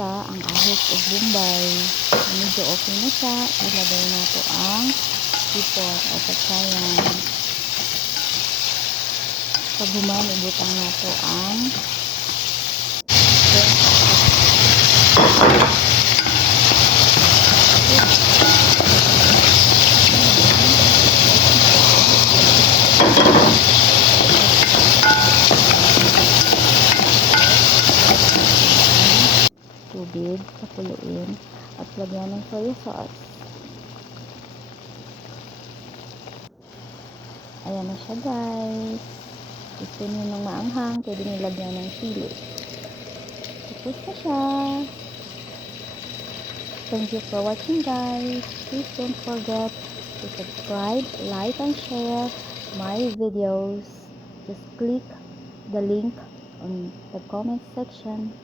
isa ang ahos o bumbay. Medyo okay na siya. Ilagay na to ang sipon o patsayan. Pag human, ibutang na to ang tubig, pakuluin at lagyan ng soya sauce. Ayan na siya guys. Gusto niyo ng maanghang, pwede niyo lagyan ng sili. Tapos na siya. Thank you for watching guys. Please don't forget to subscribe, like, and share my videos. Just click the link on the comment section.